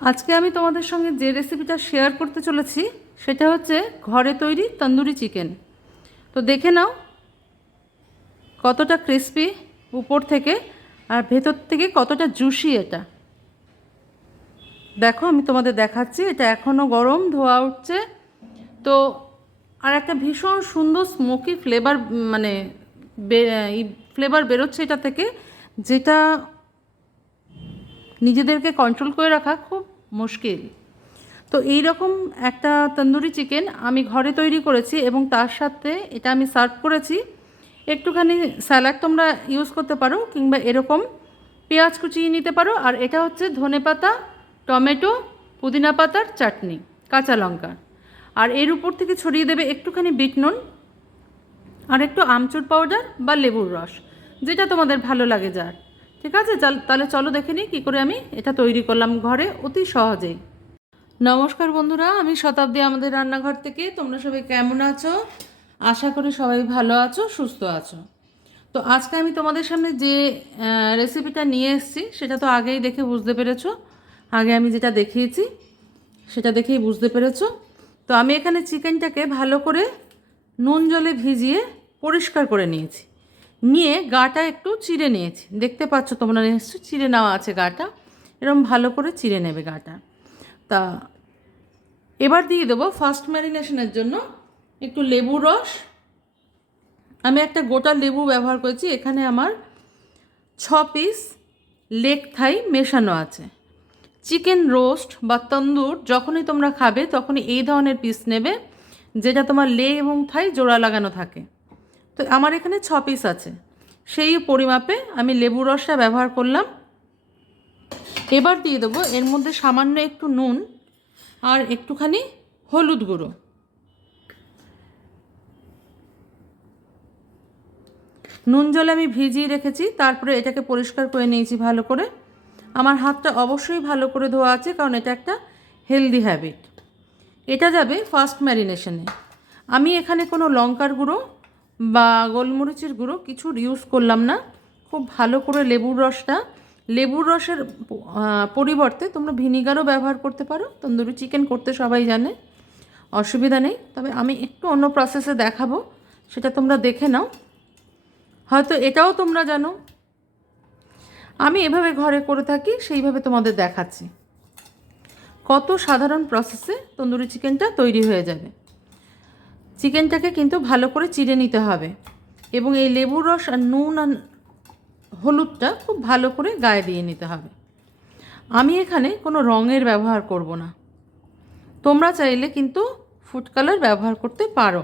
আজকে আমি তোমাদের সঙ্গে যে রেসিপিটা শেয়ার করতে চলেছি সেটা হচ্ছে ঘরে তৈরি তন্দুরি চিকেন। তো দেখে নাও কতটা ক্রিস্পি উপর থেকে আর ভেতর থেকে কতটা জুসি এটা। দেখো আমি তোমাদের দেখাচ্ছি, এটা এখনও গরম, ধোয়া উঠছে। তো আর একটা ভীষণ সুন্দর স্মোকি ফ্লেভার, মানে ফ্লেভার বেরোচ্ছে এটা থেকে, যেটা নিজেদেরকে কন্ট্রোল করে রাখা খুব মুশকিল। তো এই রকম একটা তন্দুরি চিকেন আমি ঘরে তৈরি করেছি এবং তার সাথে এটা আমি সার্ভ করেছি। একটুখানি স্যালাড তোমরা ইউজ করতে পারো, কিংবা এরকম পেঁয়াজ কুচিয়ে নিতে পারো। আর এটা হচ্ছে ধনেপাতা, টমেটো, পুদিনা পাতার চাটনি, কাঁচা লঙ্কা। আর এর উপর থেকে ছড়িয়ে দেবে একটুখানি বিট নুন আর একটু আমচুর পাউডার বা লেবুর রস, যেটা তোমাদের ভালো লাগে যার। ঠিক আছে, তাহলে চলো দেখে নিই কী করে আমি এটা তৈরি করলাম ঘরে অতি সহজেই। নমস্কার বন্ধুরা, আমি শতাব্দী আমাদের রান্নাঘর থেকে। তোমরা সবাই কেমন আছো? আশা করি সবাই ভালো আছো, সুস্থ আছো। তো আজকে আমি তোমাদের সামনে যে রেসিপিটা নিয়ে এসেছি সেটা তো আগেই দেখে বুঝতে পেরেছো। আগে আমি যেটা দেখিয়েছি সেটা দেখেই বুঝতে পেরেছো। তো আমি এখানে চিকেনটাকে ভালো করে নুন জলে ভিজিয়ে পরিষ্কার করে নিয়েছি, নিয়ে গাটা একটু চিড়ে নিয়েছি। দেখতে পাচ্ছ তোমরা নিশ্চয়ই চিড়ে নেওয়া আছে গাটা, এরকম ভালো করে চিড়ে নেবে গাটা। তা এবার দিয়ে দেবো ফার্স্ট ম্যারিনেশনের জন্য একটু লেবু রস। আমি একটা গোটা লেবু ব্যবহার করেছি, এখানে আমার 6 পিস লেগ থাই মেশানো আছে। চিকেন রোস্ট বা তন্দুর যখনই তোমরা খাবে তখনই এই ধরনের পিস নেবে, যেটা তোমার লেগ এবং থাই জোড়া লাগানো থাকে। তো আমার এখানে 6 পিস আছে, সেই পরিমাপে আমি লেবু রসটা ব্যবহার করলাম। এবার দিয়ে দেবো এর মধ্যে সামান্য একটু নুন আর একটুখানি হলুদ গুঁড়ো। নুন জলে আমি ভিজিয়ে রেখেছি, তারপরে এটাকে পরিষ্কার করে নিয়েছি ভালো করে। আমার হাতটা অবশ্যই ভালো করে ধোয়া আছে, কারণ এটা একটা হেলদি হ্যাবিট। এটা যাবে ফার্স্ট ম্যারিনেশনে। আমি এখানে কোনো লঙ্কার গুঁড়ো বা গোলমরিচের গুঁড়ো কিছু ইউজ করলাম না। খুব ভালো করে লেবুর রসের পরিবর্তে তোমরা ভিনিগারও ব্যবহার করতে পারো। তন্দুরি চিকেন করতে সবাই জানে, অসুবিধা নেই। তবে আমি একটু অন্য প্রসেসে দেখাবো, সেটা তোমরা দেখে নাও। হয়তো এটাও তোমরা জানো, আমি এভাবে ঘরে করে থাকি, সেইভাবে তোমাদের দেখাচ্ছি। কত সাধারণ প্রসেসে তন্দুরি চিকেনটা তৈরি হয়ে যাবে। চিকেনটাকে কিন্তু ভালো করে চিড়ে নিতে হবে এবং এই লেবুর রস আর নুন আর হলুদটা খুব ভালো করে গায়ে দিয়ে নিতে হবে। আমি এখানে কোনো রঙের ব্যবহার করব না, তোমরা চাইলে কিন্তু ফুড কালার ব্যবহার করতে পারো,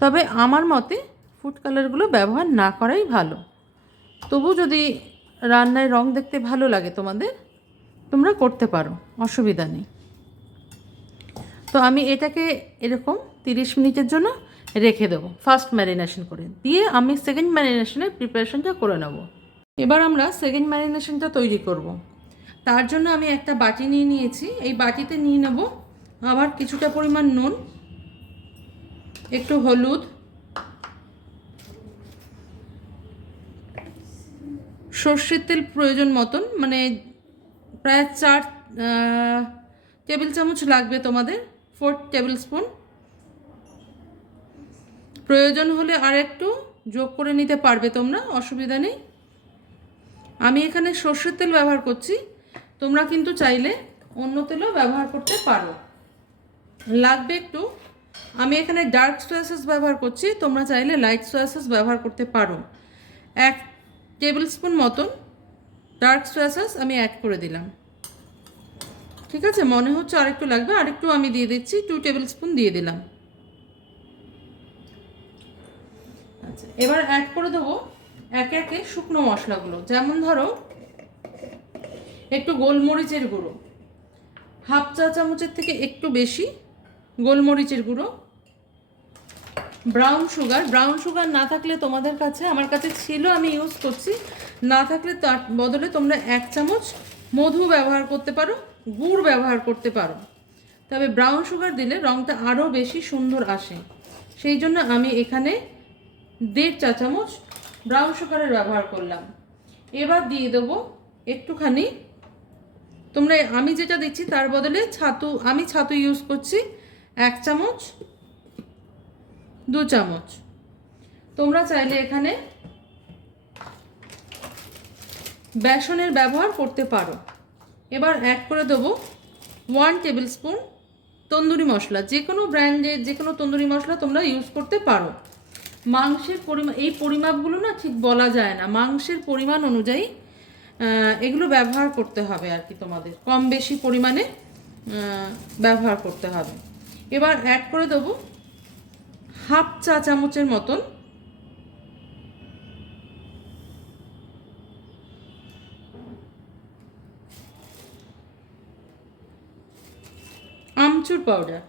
তবে আমার মতে ফুড কালারগুলো ব্যবহার না করাই ভালো। তবু যদি রান্নায় রং দেখতে ভালো লাগে তোমাদের, তোমরা করতে পারো, অসুবিধা নেই। তো আমি এটাকে এরকম 30 মিনিটের জন্য রেখে দেবো ফার্স্ট ম্যারিনেশন করে, দিয়ে আমি সেকেন্ড ম্যারিনেশনের প্রিপারেশনটা করে নেব। এবার আমরা সেকেন্ড ম্যারিনেশনটা তৈরি করব। তার জন্য আমি একটা বাটি নিয়ে নিয়েছি, এই বাটিতে নিয়ে নেব আবার কিছুটা পরিমাণ নুন, একটু হলুদ, সর্ষের তেল প্রয়োজন মতন, মানে প্রায় 4 টেবিল চামচ লাগবে তোমাদের, 4 টেবিল স্পুন। প্রয়োজন হলে আর একটু যোগ করে নিতে পারবে তোমরা, অসুবিধা নেই। আমি এখানে সর্ষের তেল ব্যবহার করছি, তোমরা কিন্তু চাইলে অন্য তেলও ব্যবহার করতে পারো। লাগবে একটু, আমি এখানে ডার্ক সোয়া সস ব্যবহার করছি, তোমরা চাইলে লাইট সোয়া সস ব্যবহার করতে পারো। 1 টেবিল স্পুন মতন ডার্ক সোয়া সস আমি অ্যাড করে দিলাম। ঠিক আছে, মনে হচ্ছে আরেকটু লাগবে, আরেকটু আমি দিয়ে দিচ্ছি, 2 টেবিল স্পুন দিয়ে দিলাম। আচ্ছা, এবার অ্যাড করে দেবো একে একে শুকনো মশলাগুলো। যেমন ধরো একটু গোলমরিচের গুঁড়ো, 1/2 চা চামচের থেকে একটু বেশি গোলমরিচের গুঁড়ো। ব্রাউন সুগার না থাকলে তোমাদের কাছে, আমার কাছে ছিল আমি ইউজ করছি, না থাকলে তার বদলে তোমরা 1 চামচ মধু ব্যবহার করতে পারো, গুড় ব্যবহার করতে পারো। তবে ব্রাউন সুগার দিলে রঙটা আরও বেশি সুন্দর আসে, সেই জন্য আমি এখানে 1.5 চা চামচ ব্রাউন সুগারের ব্যবহার করলাম। এবার দিয়ে দেবো একটুখানি তোমরা আমি যেটা দিচ্ছি তার বদলে ছাতু, আমি ছাতু ইউজ করছি 1 চামচ 2 চামচ। তোমরা চাইলে এখানে বেসনের ব্যবহার করতে পারো। এবার অ্যাড করে দেবো 1 টেবিল স্পুন তন্দুরি মশলা। যে কোনো ব্র্যান্ডের যে কোনো তন্দুরি মশলা তোমরা ইউজ করতে পারো। মাংসের পরিমাণ, এই পরিমাপগুলো না ঠিক বলা যায় না, মাংসের পরিমাণ অনুযায়ী এগুলো ব্যবহার করতে হবে আর কি, তোমাদের কম বেশি পরিমাণে ব্যবহার করতে হবে। এবার অ্যাড করে দেবো 1/2 চা চামচের মতন আমচুর পাউডার।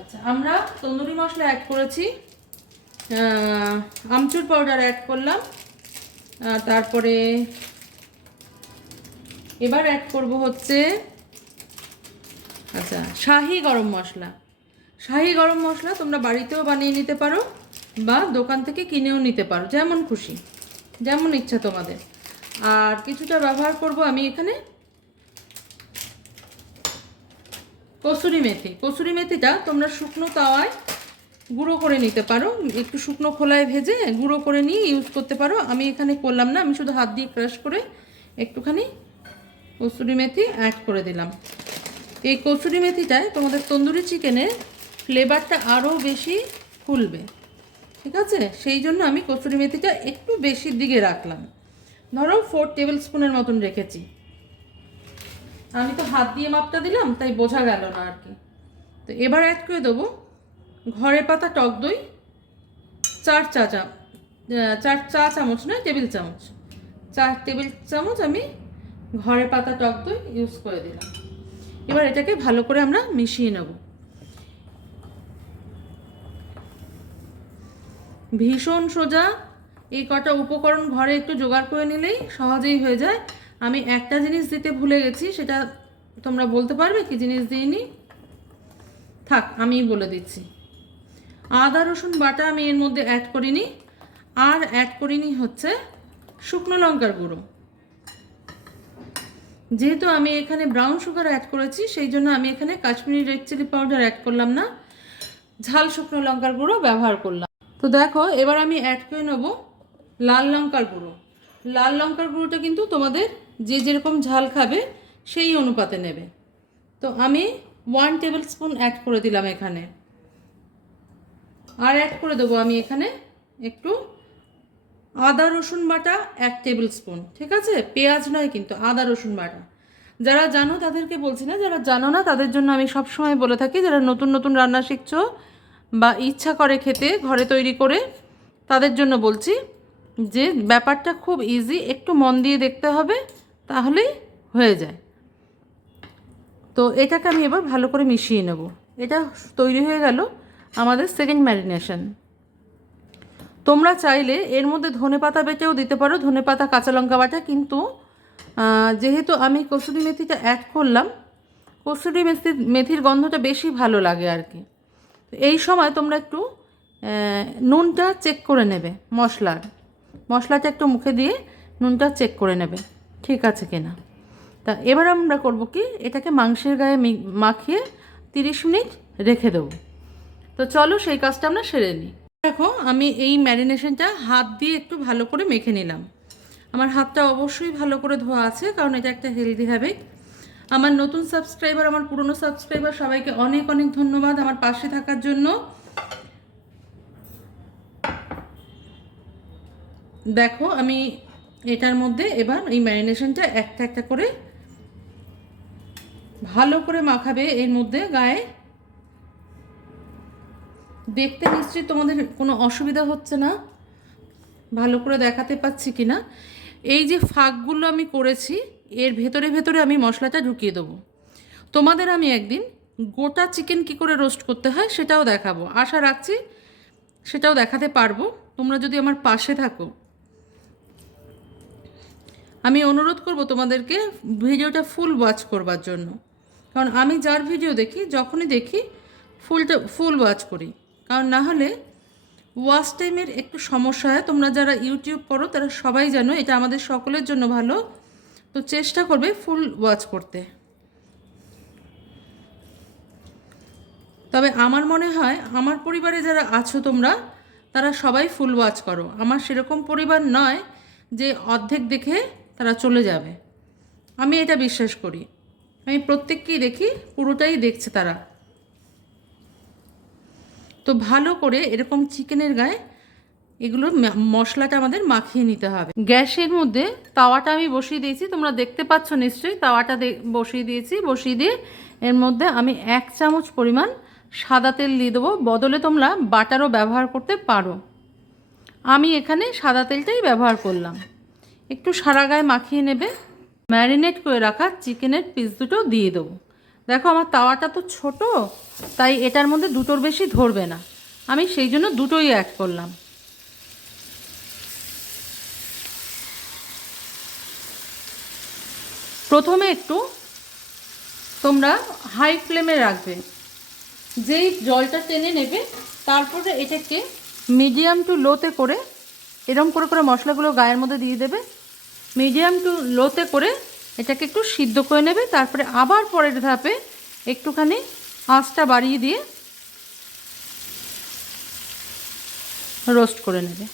আচ্ছা, আমরা তন্দুরি মশলা অ্যাড করেছি, আমচুর পাউডার অ্যাড করলাম, তারপরে এবার অ্যাড করব হচ্ছে আচ্ছা শাহি গরম মশলা। শাহি গরম মশলা তোমরা বাড়িতেও বানিয়ে নিতে পারো বা দোকান থেকে কিনেও নিতে পারো, যেমন খুশি, যেমন ইচ্ছা তোমাদের। আর কিছুটা ব্যবহার করব আমি এখানে কসুরি মেথি। কসুরি মেথিটা তোমরা শুকনো তাওয়ায় গুঁড়ো করে নিতে পারো, একটু শুকনো খোলায় ভেজে গুঁড়ো করে নিয়ে ইউজ করতে পারো। আমি এখানে করলাম না, আমি শুধু হাত দিয়ে ক্রাশ করে একটুখানি কসুরি মেথি অ্যাড করে দিলাম। এই কসুরি মেথিটায় তোমাদের তন্দুরি চিকেনের ফ্লেভারটা আরও বেশি ফুলবে, ঠিক আছে? সেই জন্য আমি কসুরি মেথিটা একটু বেশির দিকে রাখলাম, ধরো 4 টেবিল স্পুনের মতন রেখেছি। আমি তো হাত দিয়ে মাপটা দিলাম তাই বোঝা গেল না আর কি। তো এবার অ্যাড করে দেবো ঘরে পাতা টক দই 4 চা চামচ নয়, টেবিল চামচ, 4 টেবিল চামচ আমি ঘরে পাতা টক দই ইউজ করে দিলাম। এবার এটাকে ভালো করে আমরা মিশিয়ে নেব। ভীষণ সোজা, এই কটা উপকরণ ঘরে একটু জোগাড় করে নিলেই সহজেই হয়ে যায়। আমি একটা জিনিস দিতে ভুলে গেছি, সেটা তোমরা বলতে পারবে কি জিনিস দিইনি? থাক, আমিই বলে দিচ্ছি। আদা রসুন বাটা আমি এর মধ্যে অ্যাড করিনি, আর অ্যাড করিনি হচ্ছে শুকনো লঙ্কার গুঁড়ো। যেহেতু আমি এখানে ব্রাউন সুগার অ্যাড করেছি সেই জন্য আমি এখানে Kashmiri red chilli powder add করলাম না, ঝাল শুকনো লঙ্কার গুঁড়ো ব্যবহার করলাম। তো দেখো এবার আমি অ্যাড করে নেব লাল লঙ্কার গুঁড়ো। লাল লঙ্কার গুঁড়োটা কিন্তু তোমাদের যে যেরকম ঝাল খাবে সেই অনুপাতে নেবে। তো আমি 1 টেবিল স্পুন অ্যাড করে দিলাম এখানে। আর অ্যাড করে দেবো আমি এখানে একটু আদা রসুন বাটা 1 টেবিল স্পুন, ঠিক আছে? পেঁয়াজ নয় কিন্তু, আদা রসুন বাটা। যারা জানো তাদেরকে বলছি না, যারা জানো না তাদের জন্য আমি সবসময় বলে থাকি, যারা নতুন নতুন রান্না শিখছো বা ইচ্ছা করে খেতে ঘরে তৈরি করে, তাদের জন্য বলছি যে ব্যাপারটা খুব ইজি, একটু মন দিয়ে দেখতে হবে তাহলেই হয়ে যায়। তো এটাকে আমি এবার ভালো করে মিশিয়ে নেব। এটা তৈরি হয়ে গেল আমাদের সেকেন্ড ম্যারিনেশন। তোমরা চাইলে এর মধ্যে ধনেপাতা বেটেও দিতে পারো, ধনেপাতা কাঁচা লঙ্কা বাটা, কিন্তু যেহেতু আমি কসুরি মেথিটা অ্যাড করলাম, কসুরি মেথির গন্ধটা বেশি ভালো লাগে আর কি। এই সময় তোমরা একটু নুনটা চেক করে নেবে, মশলাটা একটু মুখে দিয়ে নুনটা চেক করে নেবে ঠিক আছে কিনা। তা এবার আমরা করব কি, এটাকে মাংসের গায়ে মাখিয়ে 30 মিনিট রেখে দেবো। তো চলো সেই কাজটা আমরা সেরে নিই। দেখো আমি এই ম্যারিনেশনটা হাত দিয়ে একটু ভালো করে মেখে নিলাম। আমার হাতটা অবশ্যই ভালো করে ধোয়া আছে, কারণ এটা একটা হেলদি হ্যাবিট। আমার নতুন সাবস্ক্রাইবার, আমার পুরনো সাবস্ক্রাইবার, সবাইকে অনেক অনেক ধন্যবাদ আমার পাশে থাকার জন্য। দেখো আমি এটার মধ্যে এবার এই ম্যারিনেশনটা একটা একটা করে ভালো করে মাখাবে এর মধ্যে গায়ে। দেখতে নিশ্চয়ই তোমাদের কোনো অসুবিধা হচ্ছে না, ভালো করে দেখাতে পাচ্ছি কি না। এই যে ফাঁকগুলো আমি করেছি এর ভেতরে ভেতরে আমি মশলাটা ঢুকিয়ে দেবো। তোমাদের আমি একদিন গোটা চিকেন কি করে রোস্ট করতে হয় সেটাও দেখাবো, আশা রাখছি সেটাও দেখাতে পারবো তোমরা যদি আমার পাশে থাকো। আমি অনুরোধ করব তোমাদেরকে ভিডিওটা ফুল ওয়াচ করবার জন্য, কারণ আমি যার ভিডিও দেখি যখনই দেখি ফুল ওয়াচ করি, কারণ না হলে ওয়াচ টাইমের একটু সমস্যা হয়। তোমরা যারা ইউটিউব করো তারা সবাই জানো এটা আমাদের সকলের জন্য ভালো, তো চেষ্টা করবে ফুল ওয়াচ করতে। তবে আমার মনে হয় আমার পরিবারে যারা আছো তোমরা, তারা সবাই ফুল ওয়াচ করো। আমার সেরকম পরিবার নয় যে অর্ধেক দেখে তারা চলে যাবে। আমি এটা বিশ্বাস করি, আমি প্রত্যেককেই দেখি পুরোটাই দেখছে তারা। তো ভালো করে এরকম চিকেনের গায়ে এগুলো মশলাটা আমাদের মাখিয়ে নিতে হবে। গ্যাসের মধ্যে তাওয়াটা আমি বসিয়ে দিয়েছি, তোমরা দেখতে পাচ্ছ নিশ্চয়ই। তাওয়াটা বসিয়ে দিয়েছি, বসিয়ে দিয়ে এর মধ্যে আমি 1 চামচ পরিমাণ সাদা তেল দিয়ে দেবো। বদলে তোমরা বাটারও ব্যবহার করতে পারো, আমি এখানে সাদা তেলটাই ব্যবহার করলাম। একটু সারা গায়ে মাখিয়ে নেবে। ম্যারিনেট করে রাখা চিকেনের পিস দুটো দিয়ে দেবো। দেখো আমার তাওয়াটা তো ছোট, তাই এটার মধ্যে দুটোর বেশি ধরবে না, আমি সেই জন্য দুটোই অ্যাড করলাম। প্রথমে একটু তোমরা হাই ফ্লেমে রাখবে, যেই জলটা টেনে নেবে তারপরে এটাকে মিডিয়াম টু লোতে করে এরম করে করে মশলাগুলো গায়ের মধ্যে দিয়ে দেবে। মিডিয়াম টু লোতে করে এটাকে একটু সিদ্ধ করে নেবে। তারপরে আবার পরের ধাপে একটুখানি আঁচটা বাড়িয়ে দিয়ে রোস্ট করে নেবে।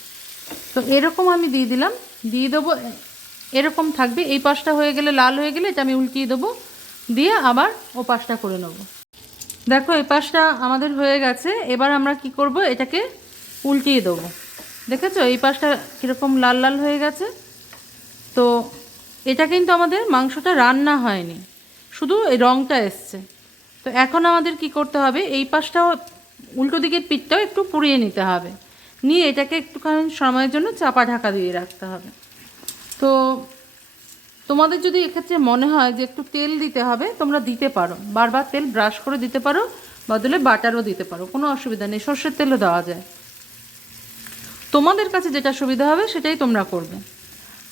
তো এরকম আমি দিয়ে দিলাম, দিয়ে দেবো এরকম থাকবে। এই পাশটা হয়ে গেলে, লাল হয়ে গেলে এটা আমি উল্টিয়ে দেবো, দিয়ে আবার ও পাশটা করে নেব। দেখো এই পাশটা আমাদের হয়ে গেছে। এবার আমরা কি করব, এটাকে উল্টিয়ে দেবো। দেখেছো এই পাশটা কীরকম লাল লাল হয়ে গেছে। তো এটা কিন্তু আমাদের মাংসটা রান্না হয়নি, শুধু এই রঙটা এসছে। তো এখন আমাদের কি করতে হবে, এই পাশটাও উল্টো দিকের পিঠটাও একটু পুড়িয়ে নিতে হবে, নিয়ে এটাকে একটুখানি সময়ের জন্য চাপা ঢাকা দিয়ে রাখতে হবে। তো তোমাদের যদি এক্ষেত্রে মনে হয় যে একটু তেল দিতে হবে, তোমরা দিতে পারো, বারবার তেল ব্রাশ করে দিতে পারো, বদলে বাটারও দিতে পারো, কোনো অসুবিধা নেই। সর্ষের তেলও দেওয়া যায়, তোমাদের কাছে যেটা সুবিধা হবে সেটাই তোমরা করবে।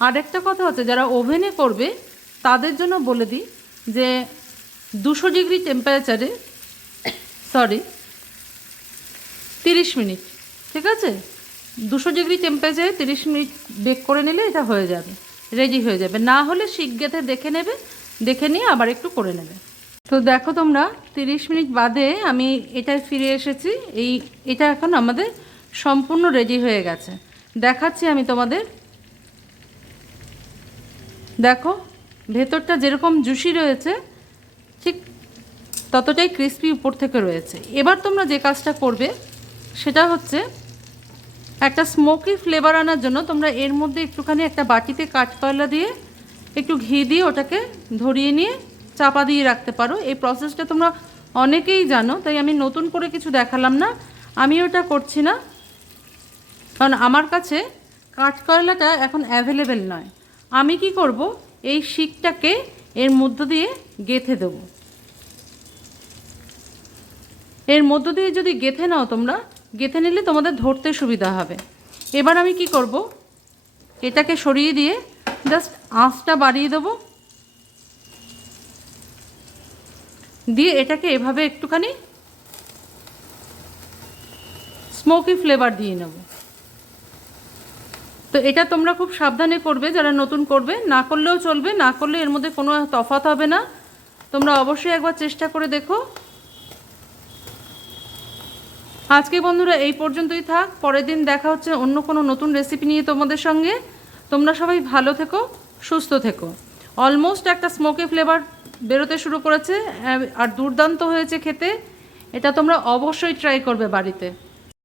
আরেকটা কথা হচ্ছে, যারা ওভেনে করবে তাদের জন্য বলে দিই যে 200 ডিগ্রি টেম্পারেচারে 30 মিনিট, ঠিক আছে, 200 ডিগ্রি টেম্পারেচারে 30 মিনিট বেক করে নিলে এটা হয়ে যাবে, রেডি হয়ে যাবে। না হলে শিক গেঁথে দেখে নেবে, দেখে নিয়ে আবার একটু করে নেবে। তো দেখো তোমরা 30 মিনিট বাদে আমি এটায় ফিরে এসেছি। এটা এখন আমাদের সম্পূর্ণ রেডি হয়ে গেছে। দেখাচ্ছি আমি তোমাদের। দেখো ভেতরটা যেরকম জুসি রয়েছে ঠিক ততটাই ক্রিস্পি উপর থেকে রয়েছে। এবার তোমরা যে কাজটা করবে সেটা হচ্ছে, একটা স্মোকি ফ্লেভার আনার জন্য তোমরা এর মধ্যে একটুখানি একটা বাটিতে কাঠকয়লা দিয়ে একটু ঘি দিয়ে ওটাকে ধরিয়ে নিয়ে চাপা দিয়ে রাখতে পারো। এই প্রসেসটা তোমরা অনেকেই জানো, তাই আমি নতুন করে কিছু দেখালাম না। আমি ওটা করছি না, কারণ আমার কাছে কাঠকয়লাটা এখন অ্যাভেলেবেল নয়। আমি কি করব, এই শিকটাকে এর মধ্য দিয়ে গেঁথে দেবো। এর মধ্য দিয়ে যদি গেঁথে নাও তোমরা, গেঁথে নিলে তোমাদের ধরতে সুবিধা হবে। এবার আমি কি করব, এটাকে সরিয়ে দিয়ে জাস্ট আঁচটা বাড়িয়ে দেবো, দিয়ে এটাকে এভাবে একটুখানি স্মোকি ফ্লেভার দিয়ে নেব। তো এটা তোমরা খুব সাবধানে করবে, যারা নতুন করবে। না করলেও চলবে, না করলে এর মধ্যে কোনো তফাৎ হবে না। তোমরা অবশ্যই একবার চেষ্টা করে দেখো। আজকে বন্ধুরা এই পর্যন্তই থাক, পরের দিন দেখা হচ্ছে অন্য কোনো নতুন রেসিপি নিয়ে তোমাদের সঙ্গে। তোমরা সবাই ভালো থেকো, সুস্থ থেকো। অলমোস্ট একটা স্মোকি ফ্লেভার বেরোতে শুরু করেছে আর দুর্দান্ত হয়েছে খেতে। এটা তোমরা অবশ্যই ট্রাই করবে বাড়িতে।